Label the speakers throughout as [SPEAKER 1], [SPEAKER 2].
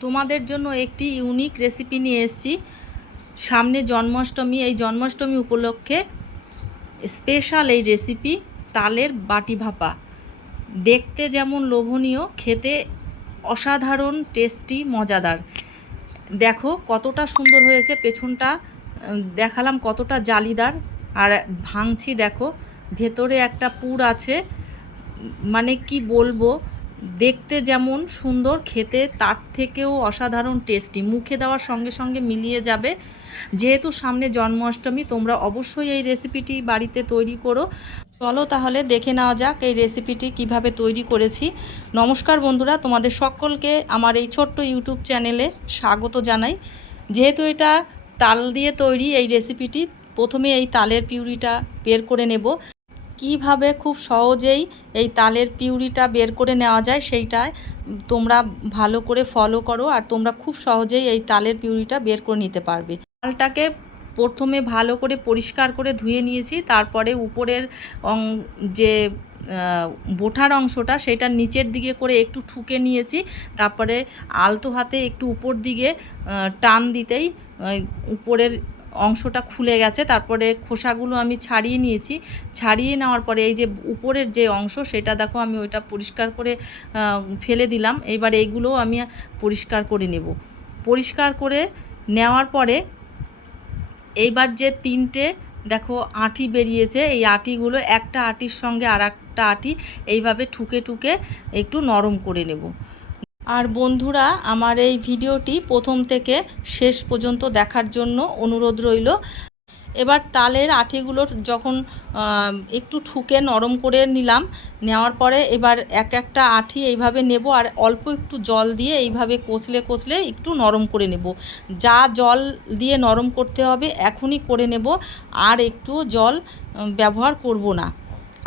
[SPEAKER 1] তোমাদের জন্য একটি ইউনিক রেসিপি নিয়ে এসেছি। সামনে জন্মাষ্টমী, এই জন্মাষ্টমী উপলক্ষে স্পেশাল এই রেসিপি তালের বাটি ভাপা। দেখতে যেমন লোভনীয়, খেতে অসাধারণ টেস্টি মজাদার। দেখো কতটা সুন্দর হয়েছে, পেছনটা দেখালাম কতটা জালিদার। আর ভাঙছি দেখো, ভেতরে একটা পুর আছে। মানে কি বলব দেখতে যেমন সুন্দর, খেতে তার থেকেও অসাধারণ টেস্টি মুখে দেওয়ার সঙ্গে সঙ্গে মিলিয়ে যাবে। যেহেতু সামনে জন্মাষ্টমী, তোমরা অবশ্যই এই রেসিপিটি বাড়িতে তৈরি করো। চলো তাহলে দেখে নেওয়া যাক এই রেসিপিটি কীভাবে তৈরি করেছি। নমস্কার বন্ধুরা, তোমাদের সকলকে আমার এই ছোট্ট ইউটিউব চ্যানেলে স্বাগত জানাই। যেহেতু এটা তাল দিয়ে তৈরি এই রেসিপিটি প্রথমে এই তালের পিউরিটা বের করে নেব। কীভাবে খুব সহজেই এই তালের পিউরিটা বের করে নেওয়া যায় সেইটায় তোমরা ভালো করে ফলো করো আর তোমরা খুব সহজেই এই তালের পিউরিটা বের করে নিতে পারবে। তালটাকে প্রথমে ভালো করে পরিষ্কার করে ধুয়ে নিয়েছি, তারপরে উপরের অং- যে বোঠার অংশটা সেটা নিচের দিকে করে একটু ঠুকে নিয়েছি, তারপরে আলতো হাতে একটু উপর দিকে টান দিতেই উপরের অংশটা খুলে গেছে, তারপরে খোসাগুলো আমি ছাড়িয়ে নিয়েছি। ছাড়িয়ে নেওয়ার পরে এই যে উপরের যে অংশ, সেটা দেখো আমি ওইটা পরিষ্কার করে ফেলে দিলাম। এবার এইগুলোও আমি পরিষ্কার করে নেব। পরিষ্কার করে নেওয়ার পরে এইবার যে তিনটে, দেখো আটি বেরিয়েছে, এই আটিগুলো একটা আটির সঙ্গে আর একটা আটি এইভাবে ঠুকে ঠুকে একটু নরম করে নেব। আর বন্ধুরা, আমার এই ভিডিওটি প্রথম থেকে শেষ পর্যন্ত দেখার জন্য অনুরোধ রইল। এবার তালের আটিগুলো যখন একটু ঠুকে নরম করে নিলাম, নেওয়ার পরে এবার এক একটা আঠি এইভাবে নেব আর অল্প একটু জল দিয়ে এইভাবে কচলে কচলে একটু নরম করে নেব। যা জল দিয়ে নরম করতে হবে এখনই করে নেব, আর একটু জল ব্যবহার করব না।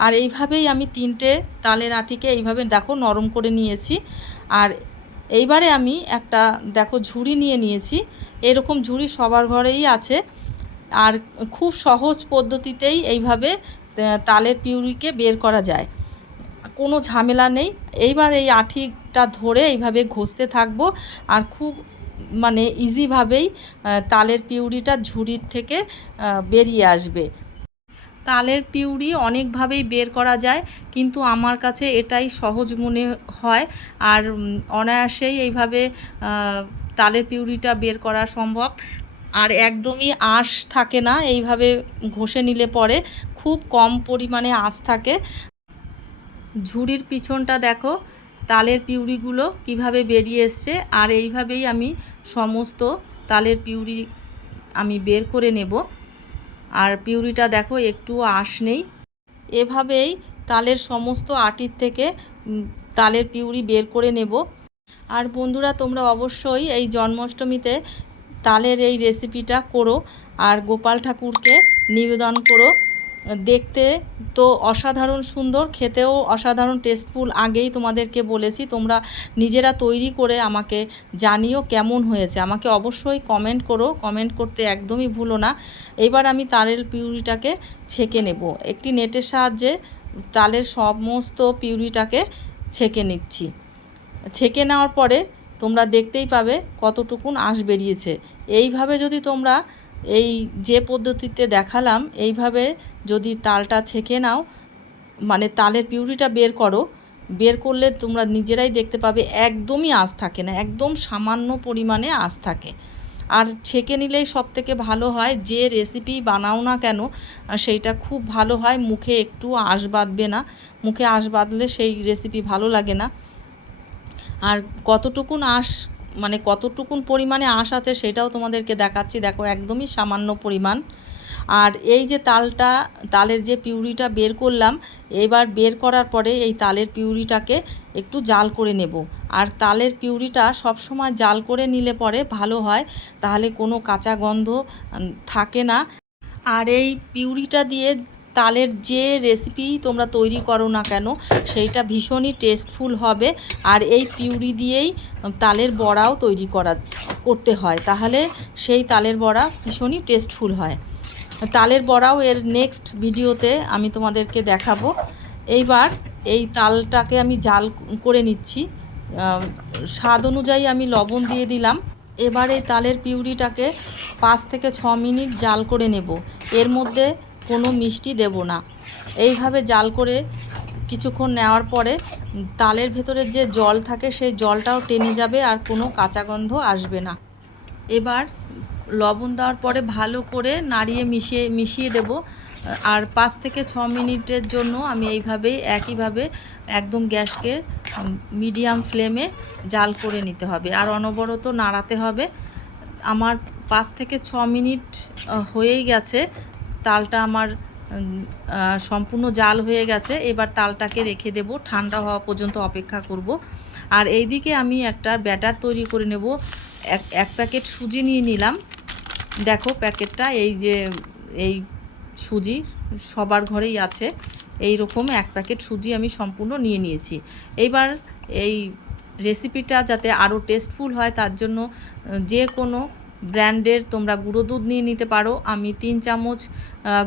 [SPEAKER 1] আর এইভাবেই আমি তিনটে তালের আটিকে এইভাবে দেখো নরম করে নিয়েছি। আর এইবারে আমি একটা, দেখো, ঝুড়ি নিয়ে নিয়েছি। এরকম ঝুড়ি সবার ঘরেই আছে। আর খুব সহজ পদ্ধতিতেই এইভাবে তালের পিউরিকে বের করা যায়। কোনো ঝামেলা নেই। এইবার এই আঠিটা ধরে এইভাবে ঘষতে থাকব। আর খুব মানে ইজিভাবেই তালের পিউরিটা ঝুড়ির থেকে বেরিয়ে আসবে। তালের পিউরি অনেকভাবেই বের করা যায়, কিন্তু আমার কাছে এটাই সহজ মনে হয়। আর অনায়াসেই এইভাবে তালের পিউরিটা বের করা সম্ভব। আর একদমই আঁশ থাকে না, এইভাবে ঘষে নিলে পরে খুব কম পরিমাণে আঁশ থাকে। ঝুড়ির পিছনটা দেখো, তালের পিউরিগুলো কীভাবে বেরিয়ে এসছে, আর এইভাবেই আমি সমস্ত তালের পিউরি আমি বের করে নেব। আর পিউরিটা দেখো, একটু আঁশ নেই। এভাবেই তালের সমস্ত আটির থেকে তালের পিউরি বের করে নেব। আর বন্ধুরা, তোমরা অবশ্যই এই জন্মাষ্টমীতে তালের এই রেসিপিটা করো, আর গোপাল ঠাকুরকে নিবেদন করো। দেখতে তো অসাধারণ সুন্দর, খেতেও অসাধারণ টেস্টফুল আগেই তোমাদেরকে বলেছি, তোমরা নিজেরা তৈরি করে আমাকে জানিও কেমন হয়েছে। আমাকে অবশ্যই কমেন্ট করো কমেন্ট করতে একদমই ভুলো না। এবার আমি তারের পিউরিটাকে ছেঁকে নেব। একটি নেটের সাহায্যে তালের সমস্ত পিউরিটাকে ছেঁকে নিচ্ছি। ছেঁকে নেওয়ার পরে তোমরা দেখতেই পাবে কতটুকুন আঁশ বেরিয়েছে। এইভাবে যদি তোমরা এই যে পদ্ধতিতে দেখালাম, এইভাবে যদি তালটা ছেঁকে নাও মানে তালের পিউরিটা বের করো, বের করলে তোমরা নিজেরাই দেখতে পাবে একদমই আঁশ থাকে না, একদম সামান্য পরিমাণে আঁশ থাকে। আর ছেঁকে নিলেই সব থেকে ভালো হয়, যে রেসিপি বানাও না কেন সেইটা খুব ভালো হয়, মুখে একটু আঁশ বাঁধবে না, মুখে আঁশ বাঁধলে সেই রেসিপি ভালো লাগে না। আর কতটুকুন আঁশ মানে কতটুকুন পরিমাণে আঁশ আছে সেটাও তোমাদেরকে দেখাচ্ছি। দেখো, একদমই সামান্য পরিমাণ। আর এই যে তালটা, তালের যে পিউরিটা বের করলাম, এবার বের করার পরে এই তালের পিউরিটাকে একটু জাল করে নেব। আর তালের পিউরিটা সবসময় জাল করে নিলে পরে ভালো হয়, তাহলে কোনো কাঁচা গন্ধ থাকে না। আর এই পিউরিটা দিয়ে তালের যে রেসিপি তোমরা তৈরি করো না কেন, সেইটা ভীষণই টেস্টফুল হবে আর এই পিউরি দিয়েই তালের বড়াও তৈরি করা, করতে হয়। তাহলে সেই তালের বড়া ভীষণই টেস্টফুল হয়। তালের বড়াও এর নেক্সট ভিডিওতে আমি তোমাদেরকে দেখাবো। এইবার এই তালটাকে আমি জাল করে নিচ্ছি। স্বাদ অনুযায়ী আমি লবণ দিয়ে দিলাম। এবার এই তালের পিউরিটাকে পাঁচ থেকে ছ মিনিট জাল করে নেব। এর মধ্যে কোনো মিষ্টি দেব না। এইভাবে জাল করে কিছুক্ষণ নেওয়ার পরে তালের ভেতরে যে জল থাকে, সেই জলটাও টেনে যাবে আর কোনো কাঁচা গন্ধ আসবে না। এবার লবণ দেওয়ার পরে ভালো করে নাড়িয়ে মিশিয়ে মিশিয়ে দেব। আর পাঁচ থেকে ছ মিনিটের জন্য আমি এইভাবেই একইভাবে একদম গ্যাসকে মিডিয়াম ফ্লেমে জাল করে নিতে হবে। আর অনবরত নাড়াতে হবে। আমার পাঁচ থেকে ছ মিনিট হয়েই গেছে। তালটা আমার সম্পূর্ণ জাল হয়ে গেছে। এবার তালটাকে রেখে দেব। ঠান্ডা হওয়া পর্যন্ত অপেক্ষা করব। আর এইদিকে আমি একটা ব্যাটার তৈরি করে নেব। এক এক প্যাকেট সুজি নিয়ে নিলাম। দেখো প্যাকেটটা, এই যে, এই সুজি সবার ঘরেই আছে। এই রকম এক প্যাকেট সুজি আমি সম্পূর্ণ নিয়ে নিয়েছি। এইবার এই রেসিপিটা যাতে আরও টেস্টফুল হয়, তার জন্য যে কোনো ব্র্যান্ডের তোমরা গুঁড়ো দুধ নিয়ে নিতে পারো। আমি তিন চামচ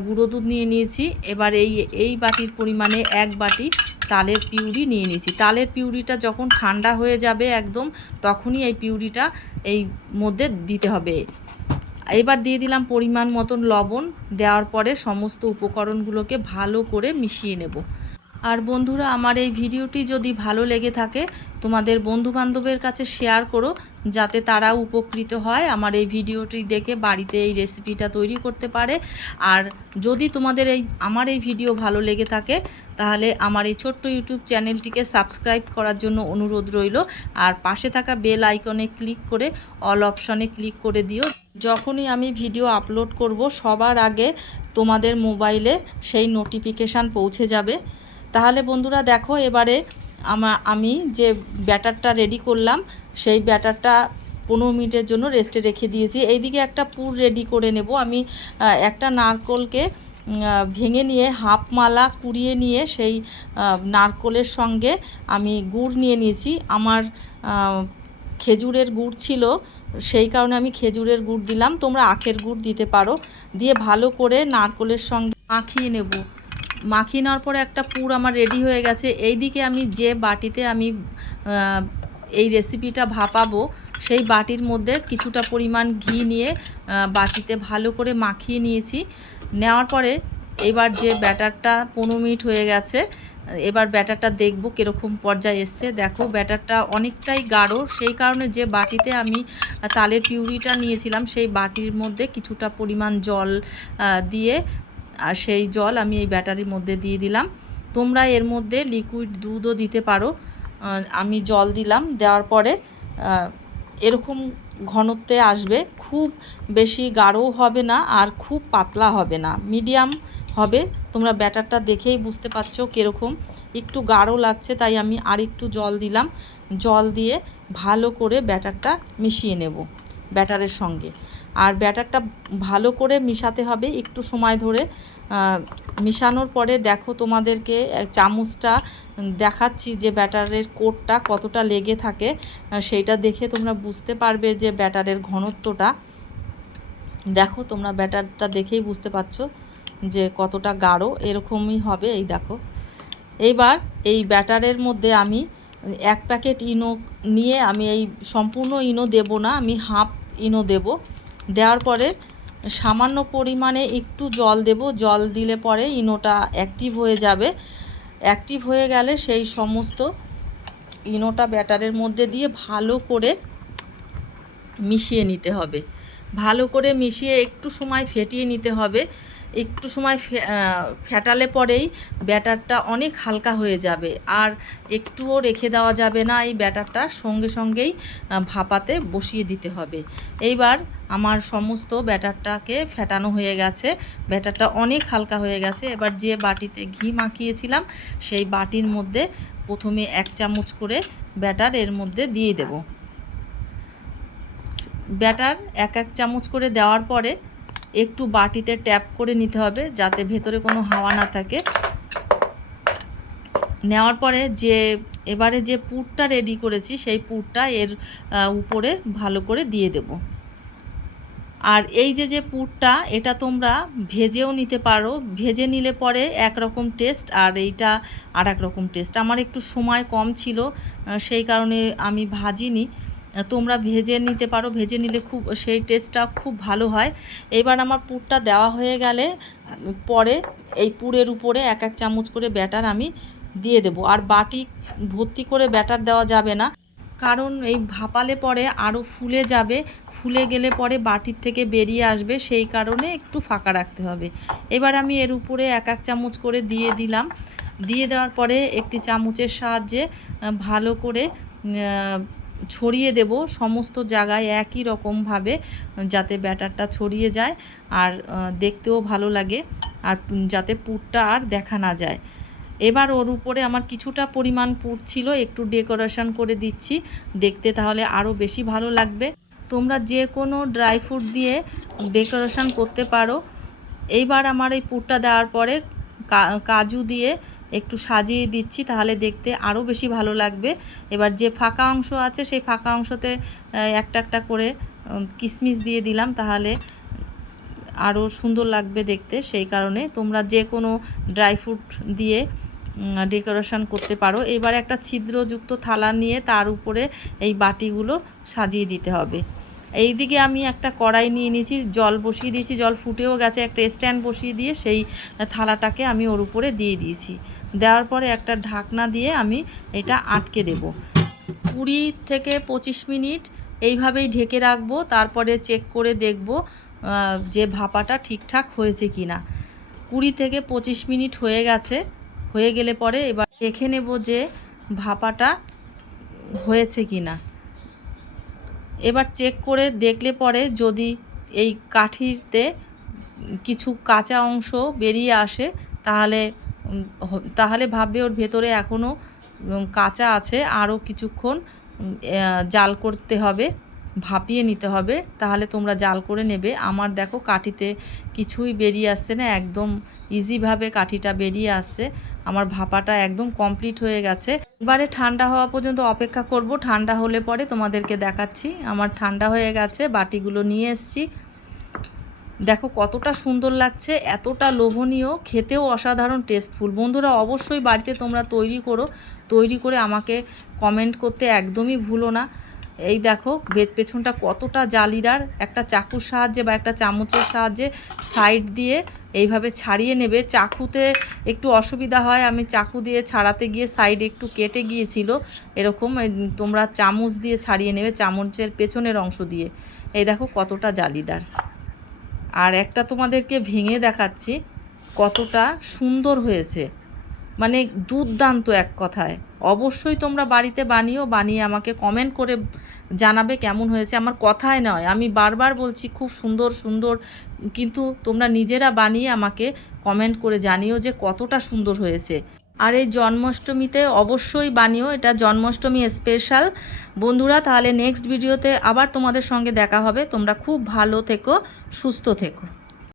[SPEAKER 1] গুঁড়ো দুধ নিয়ে নিয়েছি। এবার এই এই বাটির পরিমাণে এক বাটি তালের পিউরি নিয়ে নিয়েছি। তালের পিউরিটা যখন ঠান্ডা হয়ে যাবে একদম, তখনই এই পিউরিটা এই মধ্যে দিতে হবে। এবার দিয়ে দিলাম পরিমাণ মতন লবণ। দেওয়ার পরে সমস্ত উপকরণগুলোকে ভালো করে মিশিয়ে নেব। আর বন্ধুরা, আমার এই ভিডিওটি যদি ভালো লেগে থাকে, তোমাদের বন্ধু বান্ধবের কাছে শেয়ার করো, যাতে তারা উপকৃত হয় আমার এই ভিডিওটি দেখে বাড়িতে এই রেসিপিটা তৈরি করতে পারে। আর যদি তোমাদের এই, আমার এই ভিডিও ভালো লেগে থাকে, তাহলে আমার এই ছোট্ট ইউটিউব চ্যানেলটিকে সাবস্ক্রাইব করার জন্য অনুরোধ রইল। আর পাশে থাকা বেল আইকনে ক্লিক করে অল অপশনে ক্লিক করে দিও। যখনই আমি ভিডিও আপলোড করব, সবার আগে তোমাদের মোবাইলে সেই নোটিফিকেশান পৌঁছে যাবে। তাহলে বন্ধুরা দেখো এবারে আমা, আমি যে ব্যাটারটা রেডি করলাম, সেই ব্যাটারটা পনেরো মিনিটের জন্য রেস্টে রেখে দিয়েছি। এইদিকে একটা পুর রেডি করে নেব। আমি একটা নারকোলকে ভেঙে নিয়ে হাফ মালা কুড়িয়ে নিয়ে সেই নারকোলের সঙ্গে আমি গুড় নিয়ে নিয়েছি। আমার খেজুরের গুড় ছিল, সেই কারণে আমি খেজুরের গুড় দিলাম। তোমরা আখের গুড় দিতে পারো। দিয়ে ভালো করে নারকোলের সঙ্গে মাখিয়ে নেব। মাখিয়ে নেওয়ার পরে একটা পুর আমার রেডি হয়ে গেছে। এই দিকে আমি যে বাটিতে আমি এই রেসিপিটা ভাপাবো, সেই বাটির মধ্যে কিছুটা পরিমাণ ঘি নিয়ে বাটিতে ভালো করে মাখিয়ে নিয়েছি। নেওয়ার পরে এবার যে ব্যাটারটা পনেরো মিনিট হয়ে গেছে, এবার ব্যাটারটা দেখব কীরকম পর্যায়ে এসছে। দেখো, ব্যাটারটা অনেকটাই গাঢ়। সেই কারণে যে বাটিতে আমি তালের পিউরিটা নিয়েছিলাম, সেই বাটির মধ্যে কিছুটা পরিমাণ জল দিয়ে আর সেই জল আমি এই ব্যাটারির মধ্যে দিয়ে দিলাম। তোমরা এর মধ্যে লিকুইড দুধও দিতে পারো। আমি জল দিলাম, দেওয়ার পরে এরকম ঘনত্বে আসবে, খুব বেশি গাঢ়ও হবে না আর খুব পাতলা হবে না। মিডিয়াম হবে। তোমরা ব্যাটারটা দেখেই বুঝতে পারছ কীরকম। একটু গাঢ় লাগছে, তাই আমি আর একটু জল দিলাম। জল দিয়ে ভালো করে ব্যাটারটা মিশিয়ে নেব ব্যাটারের সঙ্গে। আর ব্যাটারটা ভালো করে মিশাতে হবে একটু সময় ধরে। মিশানোর পরে দেখো তোমাদেরকে চামচটা দেখাচ্ছি যে ব্যাটারের কোটটা কতটা লেগে থাকে। সেইটা দেখে তোমরা বুঝতে পারবে যে ব্যাটারের ঘনত্বটা। দেখো তোমরা ব্যাটারটা দেখেই বুঝতে পারছ যে কতটা গাঢ়, এরকমই হবে, এই দেখো। এইবার এই ব্যাটারের মধ্যে আমি এক প্যাকেট ইনো নিয়ে আমি এই সম্পূর্ণ ইনো দেব না, আমি হাফ ইনো দেব। দেওয়ার পরে সামান্য পরিমাণে একটু জল দেব। জল দিলে পরে ইনোটা অ্যাক্টিভ হয়ে যাবে। অ্যাক্টিভ হয়ে গেলে সেই সমস্ত ইনোটা ব্যাটারের মধ্যে দিয়ে ভালো করে মিশিয়ে নিতে হবে। ভালো করে মিশিয়ে একটু সময় ফেটিয়ে নিতে হবে। একটু সময় ফে- ফেটালে পরেই ব্যাটারটা অনেক হালকা হয়ে যাবে। আর একটুও রেখে দেওয়া যাবে না, এই ব্যাটারটা সঙ্গে সঙ্গেই ভাপাতে বসিয়ে দিতে হবে। এইবার আমার সমস্ত ব্যাটারটাকে ফেটানো হয়ে গেছে। ব্যাটারটা অনেক হালকা হয়ে গেছে। এবার যে বাটিতে ঘি মাখিয়েছিলাম, সেই বাটির মধ্যে প্রথমে এক চামচ করে ব্যাটার এর মধ্যে দিয়ে দেবো। ব্যাটার এক এক চামচ করে দেওয়ার পরে একটু বাটিতে ট্যাপ করে নিতে হবে যাতে ভেতরে কোনো হাওয়া না থাকে। নেওয়ার পরে যে, এবারে যে পুরটা রেডি করেছি, সেই পুরটা এর উপরে ভালো করে দিয়ে দেব। আর এই যে যে পুরটা, এটা তোমরা ভেজেও নিতে পারো। ভেজে নিলে পরে একরকম টেস্ট আর এইটা আর এক রকম টেস্ট আমার একটু সময় কম ছিল সেই কারণে আমি ভাজিনি। তোমরা ভেজে নিতে পারো। ভেজে নিলে খুব, সেই টেস্টটা খুব ভালো হয়। এবার আমার পুরটা দেওয়া হয়ে গেলে, পরে এই পুরের উপরে এক এক চামচ করে ব্যাটার আমি দিয়ে দেবো। আর বাটি ভর্তি করে ব্যাটার দেওয়া যাবে না। কারণ এই ভাপালে পরে আরও ফুলে যাবে। ফুলে গেলে পরে বাটির থেকে বেরিয়ে আসবে। সেই কারণে একটু ফাঁকা রাখতে হবে। এবার আমি এর উপরে এক এক চামচ করে দিয়ে দিলাম। দিয়ে দেওয়ার পরে একটি চামচের সাহায্যে ভালো করে ছড়িয়ে দেব। সমস্ত জায়গায় একই রকমভাবে যাতে ব্যাটারটা ছড়িয়ে যায় আর দেখতেও ভালো লাগে আর যাতে পুরটা আর দেখা না যায়। এবার ওর উপরে আমার কিছুটা পরিমাণ পুর ছিল, একটু ডেকোরেশন করে দিচ্ছি। দেখতে তাহলে আরও বেশি ভালো লাগবে। তোমরা যে কোনো ড্রাই ফ্রুট দিয়ে ডেকোরেশন করতে পারো। এইবার আমার এই পুরটা দেওয়ার পরে কাজু দিয়ে একটু সাজিয়ে দিচ্ছি, তাহলে দেখতে আরও বেশি ভালো লাগবে। এবার যে ফাঁকা অংশ আছে, সেই ফাঁকা অংশতে একটা একটা করে কিশমিশ দিয়ে দিলাম, তাহলে আরও সুন্দর লাগবে দেখতে। সেই কারণে তোমরা যে কোনো ড্রাই ফ্রুট দিয়ে ডেকোরেশন করতে পারো। এবার একটা ছিদ্রযুক্ত থালা নিয়ে তার উপরে এই বাটিগুলো সাজিয়ে দিতে হবে। এইদিকে আমি একটা কড়াই নিয়ে নিয়েছি, জল বসিয়ে দিয়েছি, জল ফুটেও গেছে, একটা স্ট্যান্ড বসিয়ে দিয়ে সেই থালাটাকে আমি ওর উপরে দিয়ে দিয়েছি। দেওয়ার পরে একটা ঢাকনা দিয়ে আমি এটা আটকে দেব। কুড়ি থেকে পঁচিশ মিনিট এইভাবেই ঢেকে রাখব, তারপরে চেক করে দেখব যে ভাপাটা ঠিকঠাক হয়েছে কি না কুড়ি থেকে পঁচিশ মিনিট হয়ে গেছে, হয়ে গেলে পরে এবার দেখে নেব যে ভাপাটা হয়েছে কি না এবার চেক করে দেখলে পরে যদি এই কাঠিতে কিছু কাঁচা অংশ বেরিয়ে আসে, তাহলে তাহলে ভাববে ওর ভেতরে এখনও কাঁচা আছে আরও কিছুক্ষণ জাল করতে হবে, ভাপিয়ে নিতে হবে, তাহলে তোমরা জাল করে নেবে। আমার দেখো কাঠিতে কিছুই বেরিয়ে আসছে না, একদম ইজিভাবে কাঠিটা বেরিয়ে আসছে। আমার ভাপাটা একদম কমপ্লিট হয়ে গেছে। এবারে ঠান্ডা হওয়া পর্যন্ত অপেক্ষা করব, ঠান্ডা হলে পরে তোমাদেরকে দেখাচ্ছি। আমার ঠান্ডা হয়ে গেছে, বাটিগুলো নিয়ে এসছি। দেখো কতটা সুন্দর লাগছে, এতটা লোভনীয়, খেতেও অসাধারণ টেস্টফুল বন্ধুরা, অবশ্যই বাড়িতে তোমরা তৈরি করো, তৈরি করে আমাকে কমেন্ট করতে একদমই ভুলো না। এই দেখো, বেদ পেছনটা কতটা জালিদার, একটা চাকুর সাহায্যে বা একটা চামচের সাহায্যে সাইড দিয়ে এইভাবে ছাড়িয়ে নেবে। চাকুতে একটু অসুবিধা হয়, আমি চাকু দিয়ে ছাড়াতে গিয়ে সাইড একটু কেটে গিয়েছিল, এরকম তোমরা চামচ দিয়ে ছাড়িয়ে নেবে, চামচের পেছনের অংশ দিয়ে। এই দেখো কতটা জালিদার। আর একটা তোমাদেরকে ভেঙে দেখাচ্ছি, কতটা সুন্দর হয়েছে। মানে দুর্দান্ত এক কথায়। অবশ্যই তোমরা বাড়িতে বানিও, বানিয়ে আমাকে কমেন্ট করে জানাবে কেমন হয়েছে। আমার কথায় নয়, আমি বারবার বলছি খুব সুন্দর সুন্দর, কিন্তু তোমরা নিজেরা বানিয়ে আমাকে কমেন্ট করে জানিও যে কতটা সুন্দর হয়েছে। আর এই জন্মাষ্টমীতে অবশ্যই বানিও, এটা জন্মাষ্টমী স্পেশাল বন্ধুরা, তাহলে নেক্সট ভিডিওতে আবার তোমাদের সঙ্গে দেখা হবে। তোমরা খুব ভালো থেকো, সুস্থ থেকো।